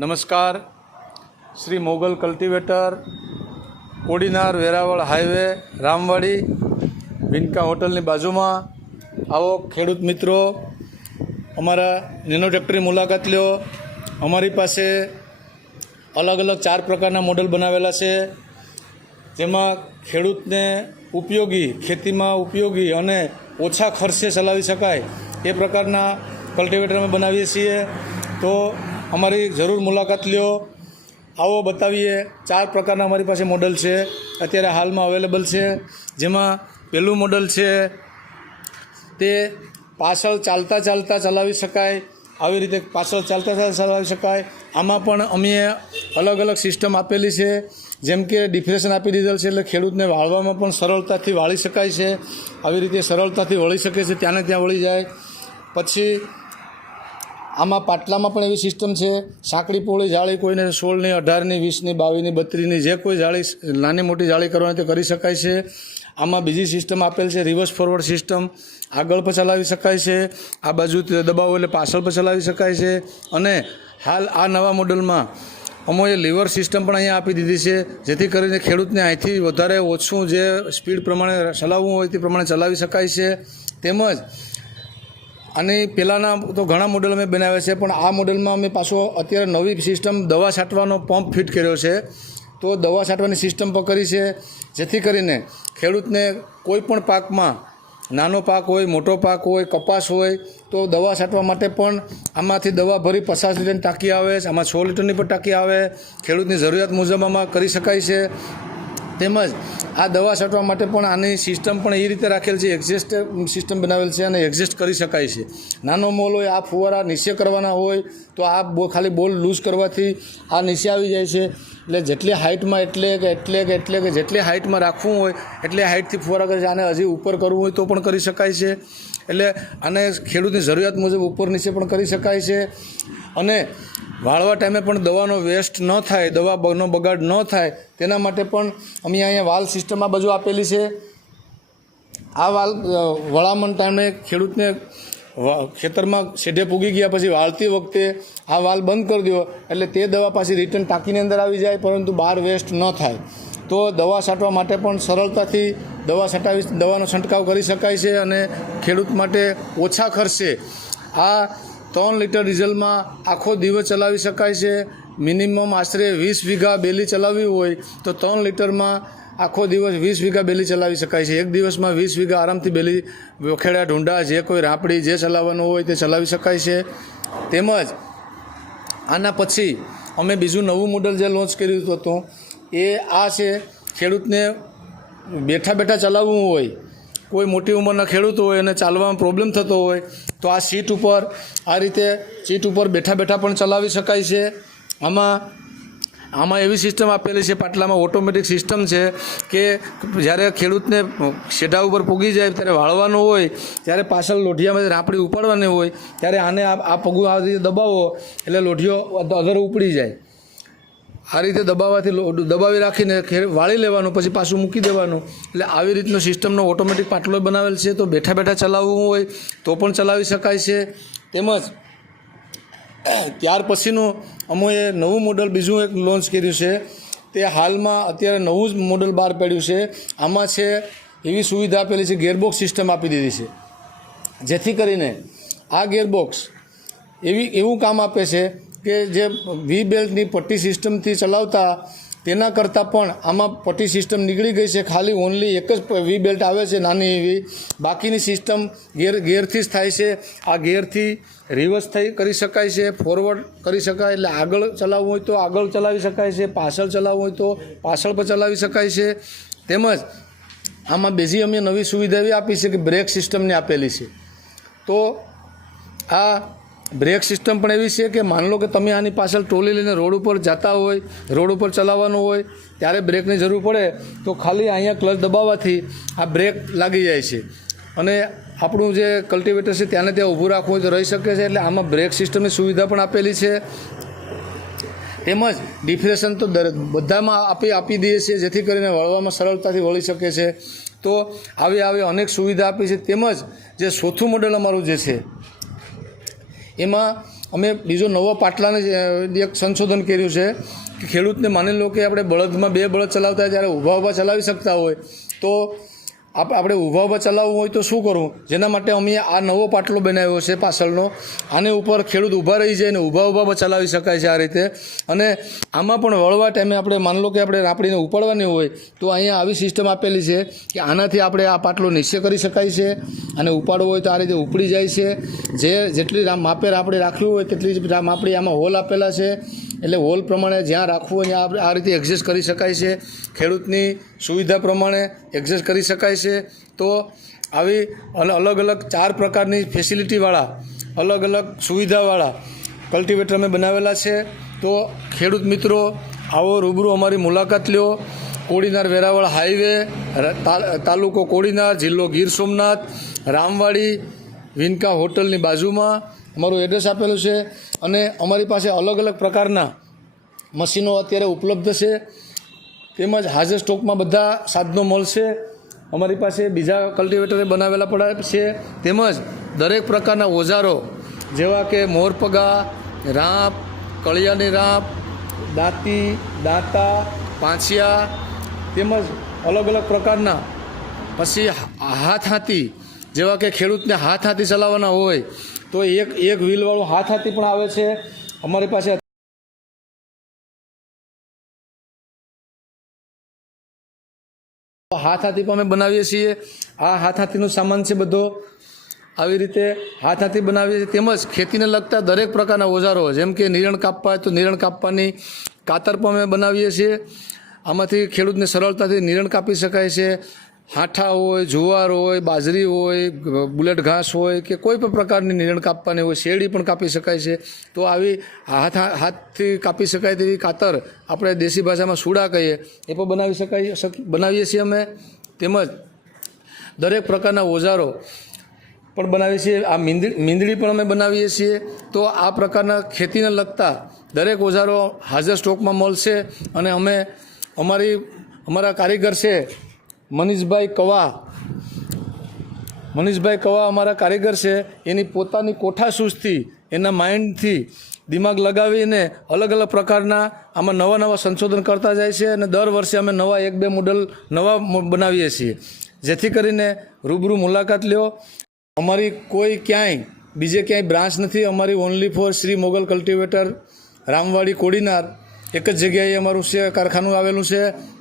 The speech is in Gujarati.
નમસ્કાર. શ્રી મોગલ કલ્ટિવેટર, કોડીનાર વેરાવળ હાઈવે, રામવાડી, વિનકા હોટલની બાજુમાં. આવો ખેડૂત મિત્રો, અમારા નેનો ટ્રેક્ટરની મુલાકાત લ્યો. અમારી પાસે અલગ અલગ 4 પ્રકારના મોડલ બનાવેલા છે, જેમાં ખેડૂતને ઉપયોગી, ખેતીમાં ઉપયોગી અને ઓછા ખર્ચે ચલાવી શકાય એ પ્રકારના કલ્ટિવેટર અમે બનાવીએ છીએ. તો અમારી જરૂર મુલાકાત લ્યો. આવો બતાવીએ. 4 પ્રકારના અમારી પાસે મોડલ છે, અત્યારે હાલમાં અવેલેબલ છે. જેમાં પહેલું મોડલ છે તે પાછળ ચાલતા ચાલતા ચલાવી શકાય, આવી રીતે પાછળ ચાલતા ચાલતા ચલાવી શકાય. આમાં પણ અમે અલગ અલગ સિસ્ટમ આપેલી છે, જેમ કે ડિફ્રેશન આપી દીધેલ છે, એટલે ખેડૂતને વાળવામાં પણ સરળતાથી વાળી શકાય છે. આવી રીતે સરળતાથી વળી શકે છે, ત્યાંને ત્યાં વળી જાય. પછી આમાં પાટલામાં પણ એવી સિસ્ટમ છે, સાંકડી પોળી જાળી કોઈને 16ની, 18ની, 20ની, 22ની, 32ની જે કોઈ જાળી નાની મોટી જાળી કરવાની તે કરી શકાય છે. આમાં બીજી સિસ્ટમ આપેલ છે રિવર્સ ફોરવર્ડ સિસ્ટમ, આગળ પર ચલાવી શકાય છે, આ બાજુ દબાવો એટલે પાછળ પર ચલાવી શકાય છે. અને હાલ આ નવા મોડલમાં અમોએ લીવર સિસ્ટમ પણ અહીંયા આપી દીધી છે, જેથી કરીને ખેડૂતને અહીંથી વધારે ઓછું જે સ્પીડ પ્રમાણે ચલાવવું હોય તે પ્રમાણે ચલાવી શકાય છે. તેમજ અને પહેલાંના તો ઘણા મોડલ અમે બનાવ્યા છે, પણ આ મોડલમાં અમે પાછો અત્યારે નવી સિસ્ટમ દવા છાંટવાનો પંપ ફિટ કર્યો છે. તો દવા છાંટવાની સિસ્ટમ પણ કરી છે, જેથી કરીને ખેડૂતને કોઈ પણ પાકમાં, નાનો પાક હોય, મોટો પાક હોય, કપાસ હોય, તો દવા છાંટવા માટે પણ આમાંથી દવા ભરી 50 લીટરની ટાંકી આવે છે, આમાં 100 લીટરની પણ ટાંકી આવે. ખેડૂતની જરૂરિયાત મુજબ આમાં કરી શકાય છે. તેમજ આ દવા છાંટવા માટે પણ આની સિસ્ટમ પણ એ રીતે રાખેલ છે, એક્ઝેસ્ટ સિસ્ટમ બનાવેલ છે અને એક્ઝેસ્ટ કરી શકાય છે. નાનો મોલ હોય, આ ફુવારા નીચે કરવાના હોય તો આ ખાલી બોલ લૂઝ કરવાથી આ નીચે આવી જાય છે. એટલે જેટલી હાઇટમાં એટલે કે જેટલી હાઇટમાં રાખવું હોય એટલી હાઇટથી ફુવારા કરે છે. આને હજી ઉપર કરવું હોય તો પણ કરી શકાય છે. એટલે આને ખેડૂતની જરૂરિયાત મુજબ ઉપર નીચે પણ કરી શકાય છે. અને વાળવા ટાઈમે પણ દવાનો વેસ્ટ ન થાય, દવાનો બગાડ ન થાય તેના માટે પણ અમે અહીંયા વાલ સિસ્ટમ આ બાજુ આપેલી છે. આ વાલ વળામણ ટાઈમે ખેડૂતને ખેતરમાં સીધે પૂગી ગયા પછી વાળતી વખતે આ વાલ બંધ કરી દો એટલે તે દવા પાછી રિટર્ન ટાંકીની અંદર આવી જાય, પરંતુ બહાર વેસ્ટ ન થાય. તો દવા છાંટવા માટે પણ સરળતાથી દવાનો છંટકાવ કરી શકાય છે અને ખેડૂત માટે ઓછા ખર્ચે આ 3 લીટર ડીઝલમાં આખો દિવસ ચલાવી શકાય છે. મિનિમમ આશરે 20 વીઘા બેલી ચલાવવી હોય તો 3 લીટરમાં આખો દિવસ 20 વીઘા બેલી ચલાવી શકાય છે. એક દિવસમાં 20 વીઘા આરામથી બેલી, વખેડા, ઢૂંઢા, જે કોઈ રાપડી જે ચલાવવાનું હોય તે ચલાવી શકાય છે. તેમજ આના પછી અમે બીજું નવું મોડલ જે લોન્ચ કર્યું હતું એ આ છે. ખેડૂતને બેઠા બેઠા ચલાવવું હોય, કોઈ મોટી ઉંમરના ખેડૂત હોય અને ચાલવામાં પ્રોબ્લેમ થતો હોય તો આ સીટ ઉપર, આ રીતે સીટ ઉપર બેઠા બેઠા પણ ચલાવી શકાય છે. આમાં એવી સિસ્ટમ આપેલી છે, પાટલામાં ઓટોમેટિક સિસ્ટમ છે કે જ્યારે ખેડૂતને શેઢા ઉપર પૂગી જાય ત્યારે વાળવાનું હોય, ત્યારે પાછળ લોઢિયામાંથી રાપડી ઉપાડવાની હોય ત્યારે આને આ પગું આ રીતે દબાવો એટલે લોઢિયો અધર ઉપડી જાય. આ રીતે દબાવી રાખીને વાળી લેવાનું, પછી પાછું મૂકી દેવાનું. એટલે આવી રીતનો સિસ્ટમનો ઓટોમેટિક પાટલો બનાવેલ છે, તો બેઠા બેઠા ચલાવવું હોય તો પણ ચલાવી શકાય છે. તેમજ ત્યાર પછીનું અમોએ નવું મોડલ બીજું એક લોન્ચ કર્યું છે, તે હાલમાં અત્યારે નવું જ મોડલ બહાર પડ્યું છે. આમાં છે એવી સુવિધા આપેલી છે, ગેરબોક્સ સિસ્ટમ આપી દીધી છે, જેથી કરીને આ ગેરબોક્સ એવું કામ આપે છે કે જે વી બેલ્ટની પટ્ટી સિસ્ટમથી ચલાવતા તેના કરતાં પણ આમાં પટ્ટી સિસ્ટમ નીકળી ગઈ છે. ખાલી ઓનલી એક જ વી બેલ્ટ આવે છે, નાની એવી. બાકીની સિસ્ટમ ગેરથી જ થાય છે. આ ગેરથી રિવર્સ કરી શકાય છે, ફોરવર્ડ કરી શકાય, એટલે આગળ ચલાવવું હોય તો આગળ ચલાવી શકાય છે, પાછળ ચલાવવું હોય તો પાછળ પર ચલાવી શકાય છે. તેમજ આમાં બીજી અમે નવી સુવિધા એવી આપી છે કે બ્રેક સિસ્ટમની આપેલી છે. તો આ બ્રેક સિસ્ટમ પણ એવી છે કે માન લો કે તમે આની પાછળ ટ્રોલી લઈને રોડ ઉપર જતા હોય, રોડ ઉપર ચલાવવાનું હોય ત્યારે બ્રેકની જરૂર પડે તો ખાલી અહીંયા ક્લચ દબાવવાથી આ બ્રેક લાગી જાય છે અને આપણું જે કલ્ટિવેટર છે ત્યાંને ત્યાં ઊભું રાખવું હોય તો રહી શકે છે. એટલે આમાં બ્રેક સિસ્ટમની સુવિધા પણ આપેલી છે. તેમજ ડિફ્રેશન તો બધામાં આપી દઈએ છીએ, જેથી કરીને વળવામાં સરળતાથી વળી શકે છે. તો આવી અનેક સુવિધા આપી છે. તેમજ જે ચોથું મોડેલ અમારું જે છે એમાં અમે બીજો નવો પાટલાને એક સંશોધન કર્યું છે કે ખેડૂતને માની લો કે આપણે બળદમાં 2 બળદ ચલાવતા હોય ત્યારે ઊભા ચલાવી શકતા હોય તો આપણે ઊભા ચલાવવું હોય તો શું કરવું, જેના માટે અમે આ નવો પાટલો બનાવ્યો છે પાછળનો. આને ઉપર ખેડૂત ઊભા રહી જાય અને ઊભા ચલાવી શકાય છે આ રીતે. અને આમાં પણ વળવા ટાઈમે આપણે માની લો કે આપણે રાપડીને ઉપાડવાની હોય તો અહીંયા આવી સિસ્ટમ આપેલી છે કે આનાથી આપણે આ પાટલો નીચે કરી શકાય છે અને ઉપાડવો હોય તો આ રીતે ઉપડી જાય છે. જેટલી માપે રાપડી રાખવી હોય તેટલી જ માપડી આમાં હોલ આપેલા છે, એટલે હોલ પ્રમાણે જ્યાં રાખવું હોય ત્યાં આ રીતે એડજસ્ટ કરી શકાય છે. ખેડૂતની સુવિધા પ્રમાણે એડજસ્ટ કરી શકાય છે. તો આવી અલગ અલગ 4 પ્રકારની ફેસિલિટીવાળા અલગ અલગ સુવિધાવાળા કલ્ટિવેટર અમે બનાવેલા છે. તો ખેડૂત મિત્રો આવો રૂબરૂ અમારી મુલાકાત લ્યો. કોડીનાર વેરાવળ હાઈવે, તાલુકો કોડીનાર, જિલ્લો ગીર સોમનાથ, રામવાડી વિનકા હોટલની બાજુમાં અમારું એડ્રેસ આપેલું છે. અને અમારી પાસે અલગ અલગ પ્રકારના મશીનો અત્યારે ઉપલબ્ધ છે, તેમજ હાજર સ્ટોકમાં બધા સાધનો મળશે. અમારી પાસે બીજા કલ્ટિવેટરે બનાવેલા પડે છે, તેમજ દરેક પ્રકારના ઓજારો જેવા કે મોરપગા, રાંપ, કળિયાની રાંપ, દાંતી, દાંતા, પાંચિયા, તેમજ અલગ અલગ પ્રકારના. પછી હાથાથી જેવા કે ખેડૂતને હાથાથી ચલાવવાના હોય તો એક વ્હીલવાળું હાથાથી પણ આવે છે અમારી પાસે. હાથાથી પણ અમે બનાવીએ છીએ. આ હાથાથીનો સામાન છે બધો, આવી રીતે હાથાથી બનાવીએ છીએ. તેમજ ખેતીને લગતા દરેક પ્રકારના ઓજારો જેમ કે નિરણ કાપવા હોય તો નિરણ કાપવાની કાતર પણ અમે બનાવીએ છીએ. આમાંથી ખેડૂતને સરળતાથી નિરણ કાપી શકાય છે. હાઠા હોય, જુવાર હોય, બાજરી હોય, બુલેટ ઘાસ હોય કે કોઈ પણ પ્રકારની નિરણ કાપવાની હોય, શેરડી પણ કાપી શકાય છે. તો આવી હાથથી કાપી શકાય તેવી કાતર આપણે દેશી ભાષામાં સૂડા કહીએ એ પણ બનાવીએ છીએ અમે. તેમજ દરેક પ્રકારના ઓજારો પણ બનાવીએ છીએ. આ મીંદડી પણ અમે બનાવીએ છીએ. તો આ પ્રકારના ખેતીને લગતા દરેક ઓજારો હાજર સ્ટોકમાં મળશે. અને અમારા કારીગર છે મનીષભાઈ કવા અમારા કારીગર છે. એની પોતાની કોઠાસૂઝથી એના માઇન્ડથી દિમાગ લગાવીને અલગ અલગ પ્રકારના આમાં નવા સંશોધન કરતા જાય છે. અને દર વર્ષે અમે નવા 1-2 મોડલ નવા બનાવીએ છીએ. જેથી કરીને રૂબરૂ મુલાકાત લ્યો. અમારી કોઈ બીજે ક્યાંય બ્રાન્ચ નથી. અમારી only for Shri Mogal cultivator Ramwadi Kodinar એક જ જગ્યાએ અમારું કારખાનું આવેલું છે.